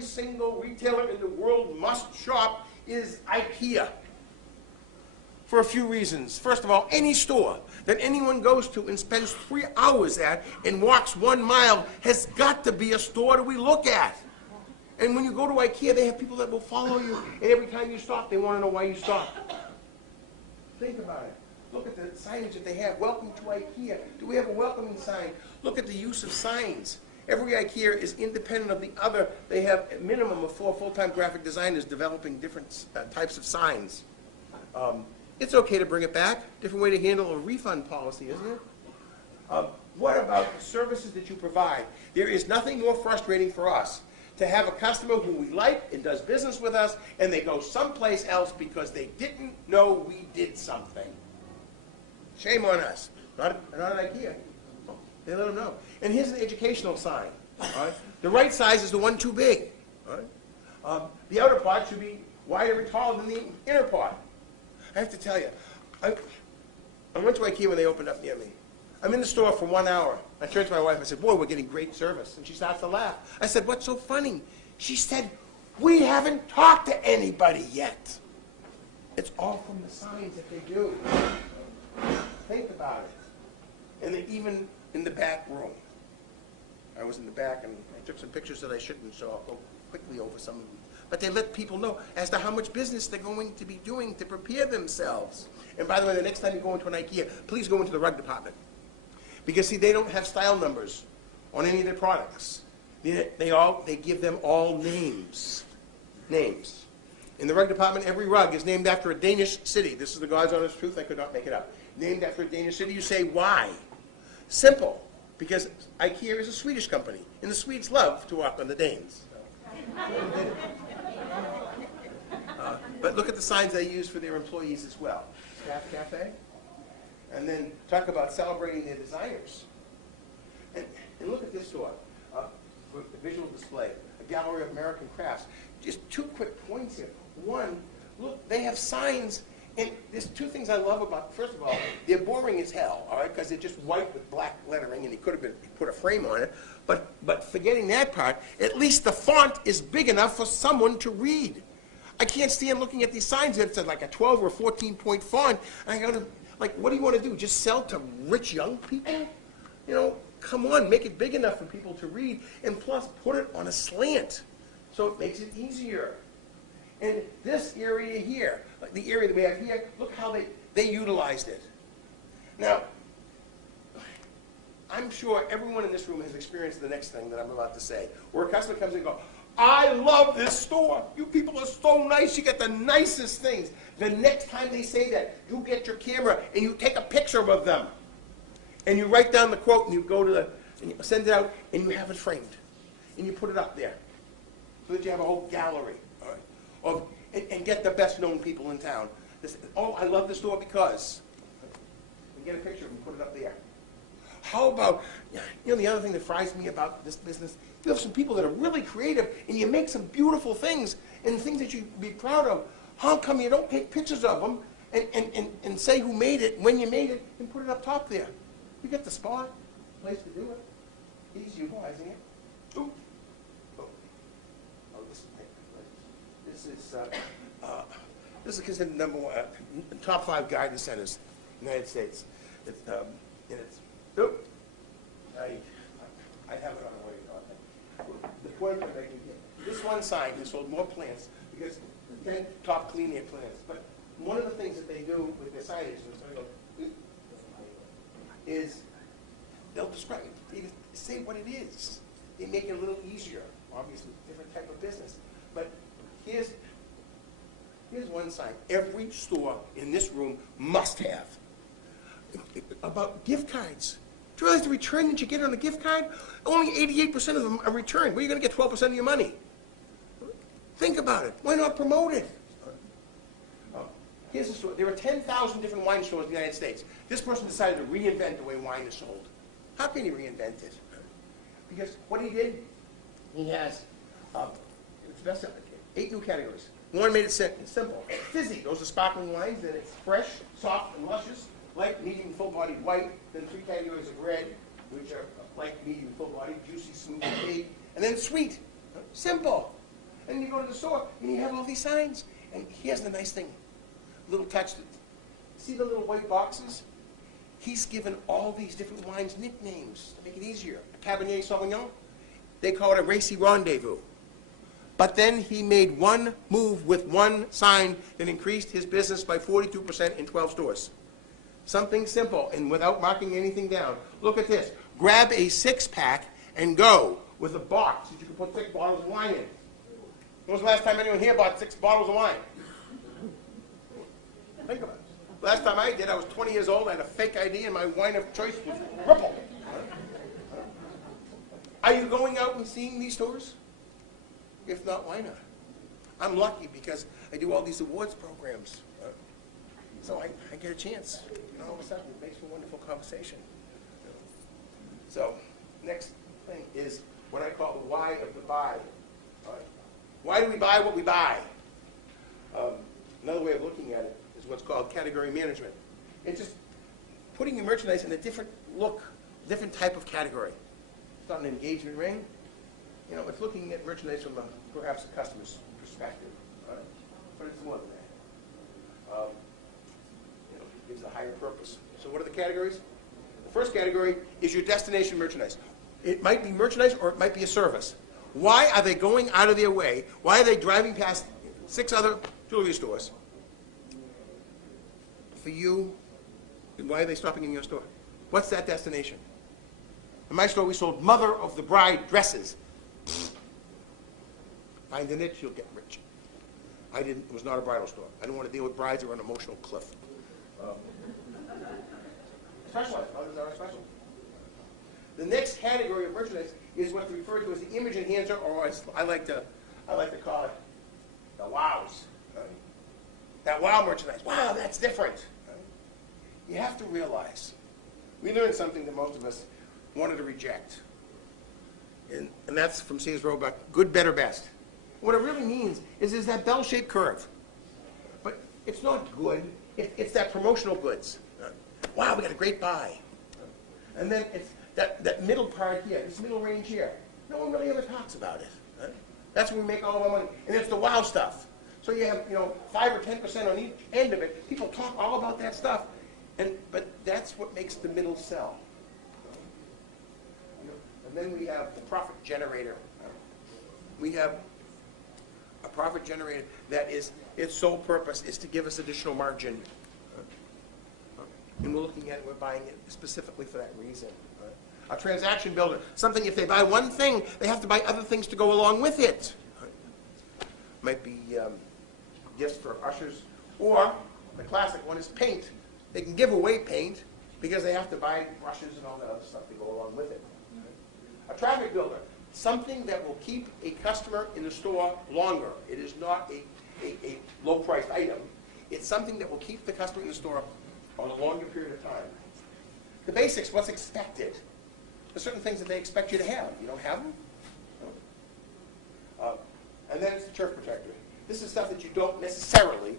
every single retailer in the world must shop is IKEA. For a few reasons. First of all, any store that anyone goes to and spends 3 hours at and walks 1 mile has got to be a store that we look at. And when you go to IKEA, they have people that will follow you, and every time you stop, they want to know why you stopped. Think about it. Look at the signage that they have. Welcome to IKEA. Do we have a welcoming sign? Look at the use of signs. Every IKEA is independent of the other. They have a minimum of 4 full-time graphic designers developing different types of signs. It's okay to bring it back. Different way to handle a refund policy, isn't it? What about the services that you provide? There is nothing more frustrating for us to have a customer who we like and does business with us, and they go someplace else because they didn't know we did something. Shame on us. Not at IKEA. They let them know. And here's an educational sign. All right? The right size is the one too big. All right? The outer part should be wider and taller than the inner part. I have to tell you, I went to IKEA when they opened up near me. I'm in the store for 1 hour. I turned to my wife and I said, boy, we're getting great service. And she starts to laugh. I said, what's so funny? She said, we haven't talked to anybody yet. It's all from the signs that they do. Think about it. And they're even in the back room. I was in the back and I took some pictures that I shouldn't, so I'll go quickly over some of them. But they let people know as to how much business they're going to be doing to prepare themselves. And by the way, the next time you go into an IKEA, please go into the rug department. Because see, they don't have style numbers on any of their products. They give them all names. Names. In the rug department, every rug is named after a Danish city. This is the God's honest truth, I could not make it up. Named after a Danish city, you say why? Simple. Because IKEA is a Swedish company, and the Swedes love to walk on the Danes. But look at the signs they use for their employees as well. Staff Cafe. And then talk about celebrating their designers. And look at this store. Visual display. A gallery of American crafts. Just 2 quick points here. One, look, they have signs. And there's 2 things I love about, first of all, they're boring as hell, all right, because they're just white with black lettering, and he could have put a frame on it. But forgetting that part, at least the font is big enough for someone to read. I can't stand looking at these signs that said like a 12 or 14-point font. I go to, like, what do you want to do? Just sell to rich young people? You know, come on, make it big enough for people to read, and plus put it on a slant so it makes it easier. And this area here, like the area that we have here, look how they utilized it. Now, I'm sure everyone in this room has experienced the next thing that I'm about to say, where a customer comes in and goes, I love this store. You people are so nice. You get the nicest things. The next time they say that, you get your camera and you take a picture of them. And you write down the quote and you go to and you send it out and you have it framed. And you put it up there so that you have a whole gallery. All right, and get the best known people in town. Oh, I love the store because. And get a picture of them and put it up there. How about, you know, the other thing that fries me about this business, you have some people that are really creative and you make some beautiful things and things that you'd be proud of. How come you don't take pictures of them and say who made it, when you made it, and put it up top there? You get the spot, place to do it. He's utilizing it. Ooh. Oh, this is considered number 1, top 5 guidance centers in the United States. It's nope. I have it on the way. The point I'm making here, this one sign has sold more plants because the 10 top clean air plants. But one of the things that they do with their signage is they'll describe it. They say what it is. They make it a little easier. Obviously, different type of business. But here's one sign every store in this room must have. About gift cards. Do you realize the return that you get on a gift card? Only 88% of them are returned. Where are you going to get 12% of your money? Think about it. Why not promote it? Here's the story. There are 10,000 different wine stores in the United States. This person decided to reinvent the way wine is sold. How can he reinvent it? Because what he did, he has 8 new categories. One made it simple. Fizzy, those are sparkling wines, and it's fresh, soft, and luscious. Light, medium, full-bodied white. Then 3 categories of red, which are light, medium, full-bodied, juicy, smooth, and cake. And then sweet. Simple. And you go to the store, and you have all these signs. And here's the nice thing, little touch. See the little white boxes? He's given all these different wines nicknames to make it easier. Cabernet Sauvignon, they call it a racy rendezvous. But then he made one move with one sign that increased his business by 42% in 12 stores. Something simple and without marking anything down. Look at this. Grab a 6-pack and go with a box that you can put 6 bottles of wine in. When was the last time anyone here bought 6 bottles of wine? Think about it. Last time I did, I was 20 years old. I had a fake ID, and my wine of choice was Ripple. Are you going out and seeing these stores? If not, why not? I'm lucky because I do all these awards programs. So I get a chance. And all of a sudden, it makes for a wonderful conversation. So, next thing is what I call the why of the buy. Why do we buy what we buy? Another way of looking at it is what's called category management. It's just putting your merchandise in a different look, different type of category. It's not an engagement ring. You know, it's looking at merchandise from perhaps a customer's perspective, but it's more than that. It gives a higher purpose. So what are the categories? The first category is your destination merchandise. It might be merchandise or it might be a service. Why are they going out of their way? Why are they driving past 6 other jewelry stores for you? And why are they stopping in your store? What's that destination? In my store, we sold mother of the bride dresses. Find a niche, you'll get rich. I didn't. It was not a bridal store. I didn't want to deal with brides who are an emotional cliff. Specialized. Others are special. The next category of merchandise is what's referred to as the image enhancer, or as I like to call it, the wows. That wow merchandise. Wow, that's different. You have to realize, we learned something that most of us wanted to reject. And that's from Sears Roebuck, good, better, best. What it really means is that bell-shaped curve. But it's not good. It's that promotional goods. Wow, we got a great buy. And then it's that middle part here, this middle range here. No one really ever talks about it. That's where we make all of our money. And it's the wow stuff. So you have 5 or 10% on each end of it. People talk all about that stuff. But that's what makes the middle sell. And then we have the profit generator. We have a profit generator that its sole purpose is to give us additional margin. And we're looking at it, we're buying it specifically for that reason. A transaction builder, something if they buy one thing, they have to buy other things to go along with it. Might be gifts for ushers, or the classic one is paint. They can give away paint because they have to buy brushes and all that other stuff to go along with it. A traffic builder, something that will keep a customer in the store longer. It is not a low-priced item. It's something that will keep the customer in the store on a longer period of time. The basics, what's expected. There's certain things that they expect you to have. You don't have them? No. And then it's the turf protector. This is stuff that you don't necessarily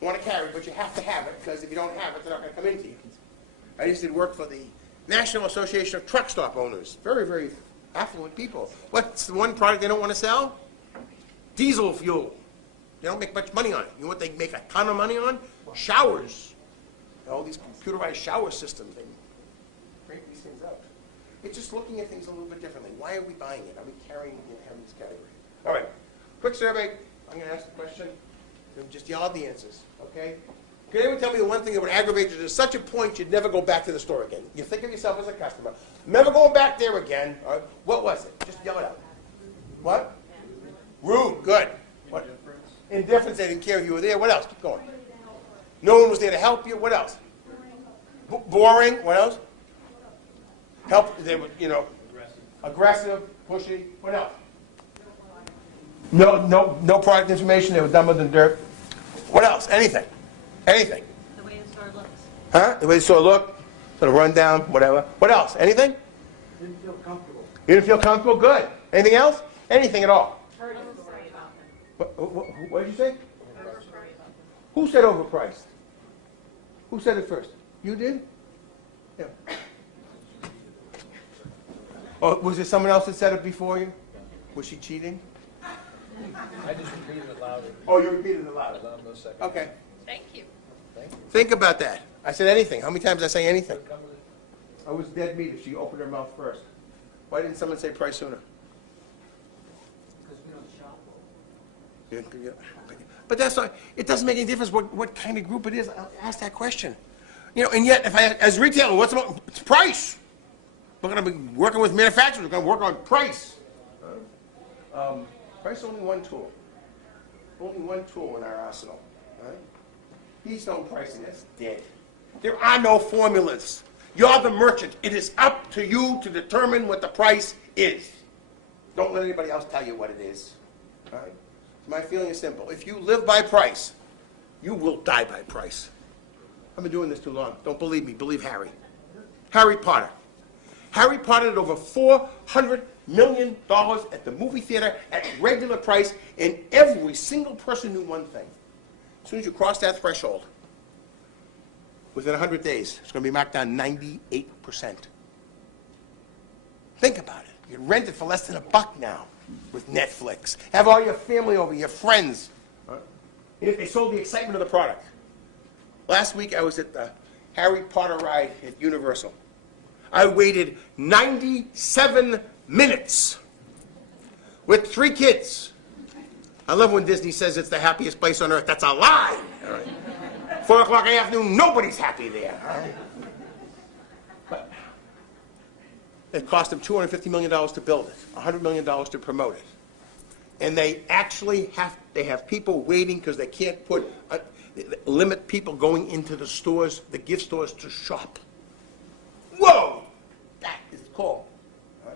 want to carry, but you have to have it, because if you don't have it, they're not going to come into you. I used to work for the National Association of Truck Stop Owners. Very, very affluent people. What's the one product they don't want to sell? Diesel fuel. They don't make much money on it. You know what they make a ton of money on? Showers. All these computerized shower systems. They break these things out. It's just looking at things a little bit differently. Why are we buying it? Are we carrying it in having this category? All right. Quick survey. I'm going to ask the question. Just yell out the answers. Okay? Can anyone tell me the one thing that would aggravate you to such a point you'd never go back to the store again? You think of yourself as a customer. Never going back there again. All right. What was it? Just yell it out. What? Rude. Good. What? Indifference. They didn't care if you were there. What else? Keep going. No one was there to help you. What else? Boring. What else? Help. They were, aggressive, pushy. What else? No product information. They were dumber than dirt. What else? Anything. Anything. The way the store looks. Huh? The way the store looked. Sort of run down. Whatever. What else? Anything? Didn't feel comfortable. You didn't feel comfortable? Good. Anything else? Anything at all? Heard a story about them. What did you say? Heard a story about them. Who said overpriced? Who said it first? You did? Yeah. Oh, was there someone else that said it before you? Was she cheating? I just repeated it louder. Oh, you repeated it loud. I'm no second. Okay. Thank you. Thank you. Think about that. I said anything. How many times did I say anything? Come with it. I was dead meat if she opened her mouth first. Why didn't someone say price sooner? Because we don't shop. Yeah. But that's not, it doesn't make any difference what kind of group it is. I'll ask that question. You know, and yet, if I, as a retailer, what's about, it's price. We're going to be working with manufacturers. We're going to work on price. Price is only one tool. Only one tool in our arsenal. Right? Keystone pricing, that's dead. There are no formulas. You're the merchant. It is up to you to determine what the price is. Don't let anybody else tell you what it is. All right? My feeling is simple. If you live by price, you will die by price. I've been doing this too long. Don't believe me. Believe Harry. Harry Potter. Harry Potter at over $400 million at the movie theater at regular price, and every single person knew one thing. As soon as you cross that threshold, within 100 days, it's going to be marked down 98%. Think about it. You rent it for less than $1 now with Netflix. Have all your family over, your friends. And if they sold the excitement of the product. Last week I was at the Harry Potter ride at Universal. I waited 97 minutes with 3 kids. I love when Disney says it's the happiest place on earth. That's a lie. All right. 4 o'clock in the afternoon, nobody's happy there. All right. But it cost them $250 million to build it, $100 million to promote it. And they actually have people waiting because they can't limit people going into the stores, the gift stores, to shop. Whoa! That is cool. Right?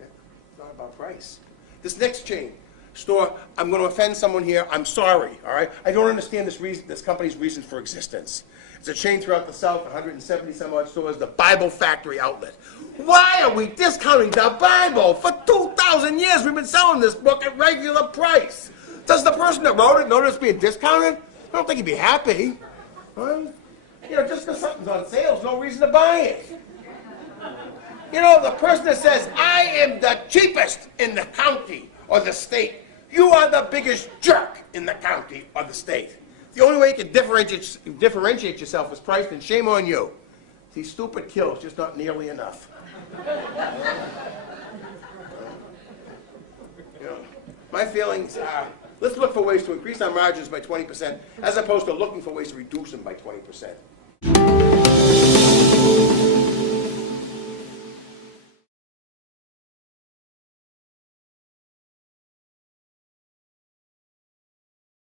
Yeah. It's not about price. This next chain store, I'm going to offend someone here. I'm sorry, all right? I don't understand this company's reason for existence. It's a chain throughout the South, 170 some odd stores, the Bible Factory outlet. Why are we discounting the Bible? For 2,000 years we've been selling this book at regular price. Does the person that wrote it notice being discounted? I don't think he'd be happy. Right? You know, just because something's on sale is no reason to buy it. You know, the person that says, I am the cheapest in the county or the state, you are the biggest jerk in the county or the state. The only way you can differentiate yourself is price, and shame on you. These stupid kills, just not nearly enough. You know, my feelings are, let's look for ways to increase our margins by 20% as opposed to looking for ways to reduce them by 20%.